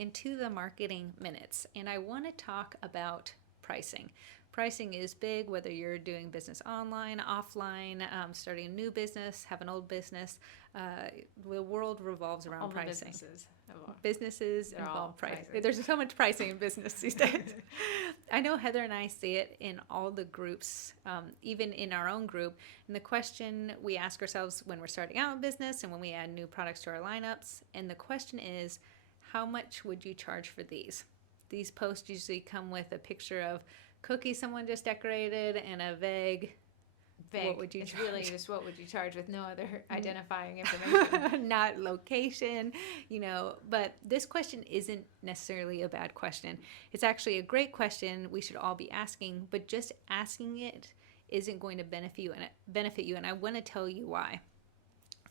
into the marketing minutes, and I want to talk about pricing. Pricing is big, whether you're doing business online, offline, starting a new business, have an old business. The world revolves around All the pricing. businesses Involve all pricing. pricing. There's so much pricing in business these days. I know Heather and I see it in all the groups, even in our own group. And the question we ask ourselves when we're starting out in business and when we add new products to our lineups, and the question is, how much would you charge for these? These posts usually come with a picture of cookies someone just decorated and a vague. What would you It's charge? really just what would you charge with no other identifying information. Not location, but this question isn't necessarily a bad question. It's actually a great question we should all be asking, but just asking it isn't going to benefit you, and I want to tell you why.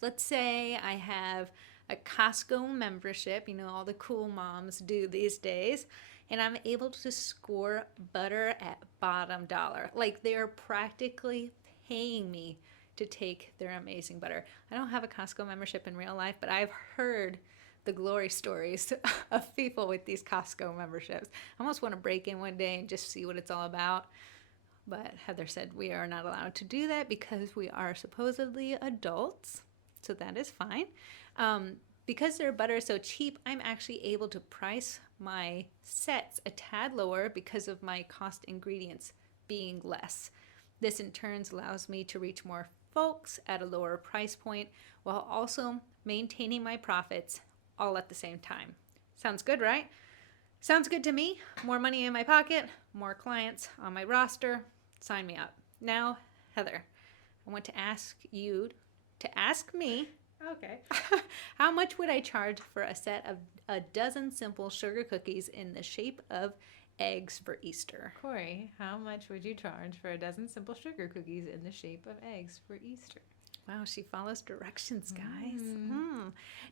Let's say I have a Costco membership, all the cool moms do these days, and I'm able to score butter at bottom dollar. Like they're practically paying me to take their amazing butter. I don't have a Costco membership in real life, but I've heard the glory stories of people with these Costco memberships. I almost want to break in one day and just see what it's all about. But Heather said we are not allowed to do that because we are supposedly adults. So that is fine. Because their butter is so cheap, I'm actually able to price my sets a tad lower because of my cost ingredients being less. This in turn allows me to reach more folks at a lower price point while also maintaining my profits all at the same time. Sounds good, right? Sounds good to me. More money in my pocket, more clients on my roster. Sign me up. Now, Heather, I want to ask you to ask me, Okay. how much would I charge for a set of a dozen simple sugar cookies in the shape of eggs for Easter? Corey, how much would you charge for a dozen simple sugar cookies in the shape of eggs for Easter? Wow, she follows directions, guys.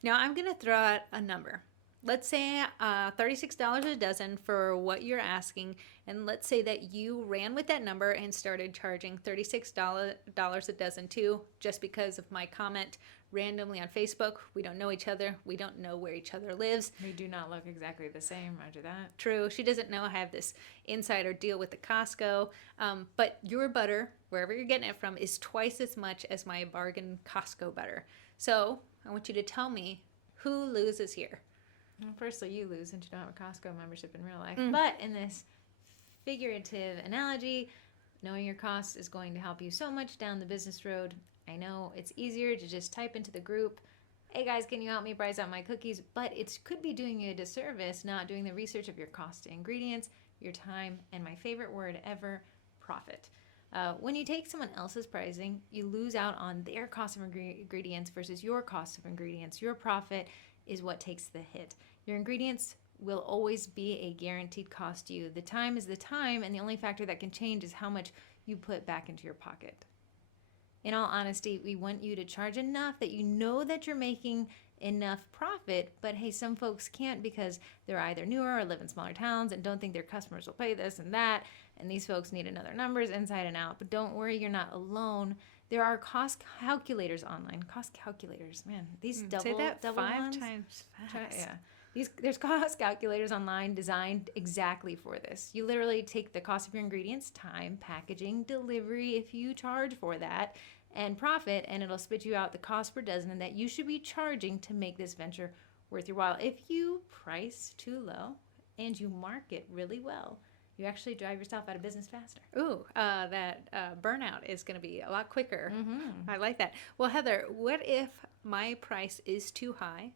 Now I'm going to throw out a number. Let's say $36 a dozen for what you're asking, and let's say that you ran with that number and started charging $36 a dozen too, just because of my comment randomly on Facebook. We don't know each other. We don't know where each other lives. We do not look exactly the same, roger that. True. She doesn't know I have this insider deal with the Costco. But your butter, wherever you're getting it from, is twice as much as my bargain Costco butter. So I want you to tell me who loses here. Well, firstly, you lose since you don't have a Costco membership in real life. But in this figurative analogy, knowing your costs is going to help you so much down the business road. I know it's easier to just type into the group, hey guys, can you help me price out my cookies? But it could be doing you a disservice not doing the research of your cost to ingredients, your time, and my favorite word ever, profit. When you take someone else's pricing, you lose out on their cost of ingredients versus your cost of ingredients. Your profit is what takes the hit. Your ingredients will always be a guaranteed cost to you. The time is the time, and the only factor that can change is how much you put back into your pocket. In all honesty, we want you to charge enough that you know that you're making enough profit, but hey, some folks can't because they're either newer or live in smaller towns and don't think their customers will pay this and that, and these folks need another numbers inside and out. But don't worry, you're not alone. There are cost calculators online. Cost calculators, man, these Say that double five ones. times fast. Yeah. There's cost calculators online designed exactly for this. You literally take the cost of your ingredients, time, packaging, delivery, if you charge for that, and profit, and it'll spit you out the cost per dozen that you should be charging to make this venture worth your while. If you price too low and you market really well, you actually drive yourself out of business faster. Ooh, that burnout is going to be a lot quicker. I like that. Well, Heather, what if my price is too high?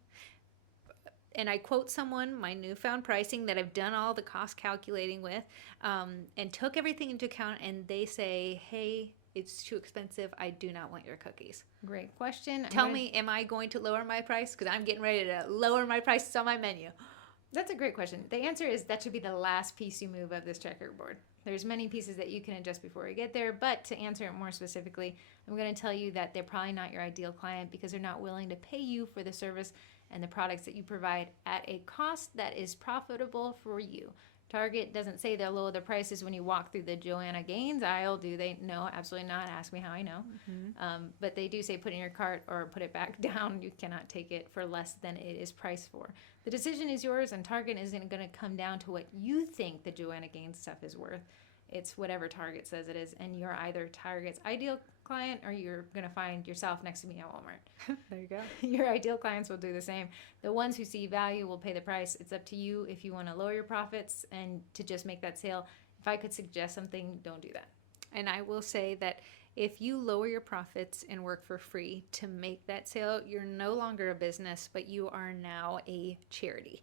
And I quote someone, my newfound pricing that I've done all the cost calculating with, and took everything into account, and they say, hey, it's too expensive. I do not want your cookies. Great question. Tell me, am I going to lower my price? Because I'm getting ready to lower my prices on my menu. That's a great question. The answer is that should be the last piece you move of this checkerboard. There's many pieces that you can adjust before you get there, but to answer it more specifically, I'm going to tell you that they're probably not your ideal client because they're not willing to pay you for the service and the products that you provide at a cost that is profitable for you. Target doesn't say they'll lower the prices when you walk through the Joanna Gaines aisle, do they? No, absolutely not. Ask me how I know. But they do say put it in your cart or put it back down. You cannot take it for less than it is priced for. The decision is yours, and Target isn't going to come down to what you think the Joanna Gaines stuff is worth. It's whatever Target says it is, and you're either Target's ideal client or you're going to find yourself next to me at Walmart. There you go. Your ideal clients will do the same. The ones who see value will pay the price. It's up to you if you want to lower your profits and to just make that sale. If I could suggest something, don't do that. And I will say that if you lower your profits and work for free to make that sale, you're no longer a business, but you are now a charity.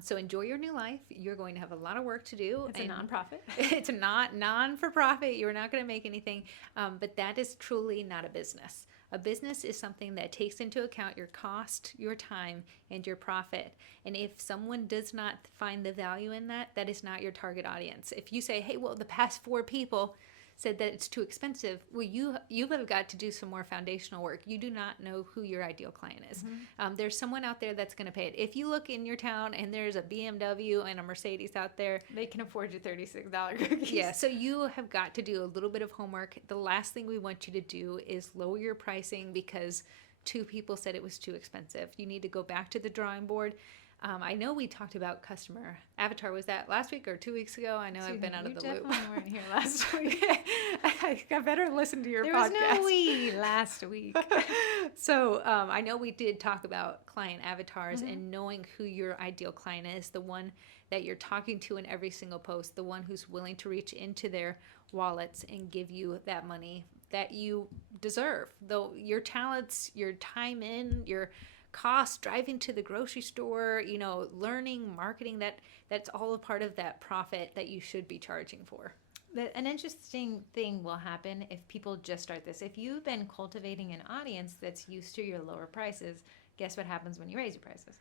So enjoy your new life. You're going to have a lot of work to do. It's a nonprofit. It's not non-for-profit. You're not going to make anything, but that is truly not a business. A business is something that takes into account your cost, your time, and your profit. And if someone does not find the value in that, that is not your target audience. If you say, hey, well, the past 4 people said that it's too expensive, well, you have got to do some more foundational work. You do not know who your ideal client is. There's someone out there that's going to pay it. If you look in your town and there's a BMW and a Mercedes out there, They can afford your $36 cookies. yeah, so you have got to do a little bit of homework. The last thing we want you to do is lower your pricing because 2 people said it was too expensive. You need to go back to the drawing board. I know we talked about customer avatar. Was that last week or 2 weeks ago? I know I've been out of the loop. You definitely weren't here last week. I better listen to your There podcast. was no we last week. So I know we did talk about client avatars and knowing who your ideal client is, the one that you're talking to in every single post, the one who's willing to reach into their wallets and give you that money that you deserve. Though your talents, your time in, your cost, driving to the grocery store, learning, marketing, that's all a part of that profit that you should be charging for. An interesting thing will happen if people just start this. If you've been cultivating an audience that's used to your lower prices, guess what happens when you raise your prices?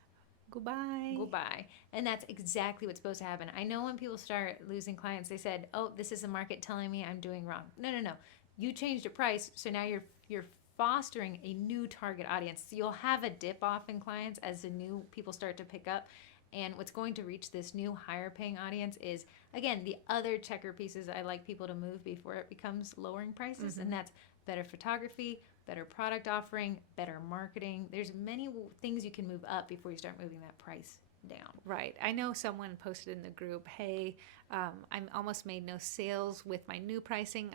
Goodbye. And that's exactly what's supposed to happen. I know when people start losing clients, they said, oh, this is the market telling me I'm doing wrong. No. You changed your price, so now you're fostering a new target audience. So you'll have a dip off in clients as the new people start to pick up. And what's going to reach this new higher paying audience is, again, the other checker pieces I like people to move before it becomes lowering prices. And that's better photography, better product offering, better marketing. There's many things you can move up before you start moving that price down. Right. I know someone posted in the group, hey, I'm almost made no sales with my new pricing.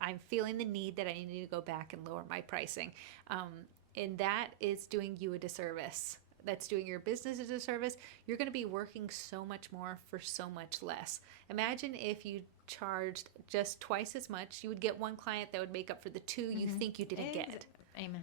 I'm feeling the need that I need to go back and lower my pricing. And that is doing you a disservice. That's doing your business a disservice. You're going to be working so much more for so much less. Imagine if you charged just twice as much, you would get 1 client that would make up for the 2 you think you didn't get. Amen.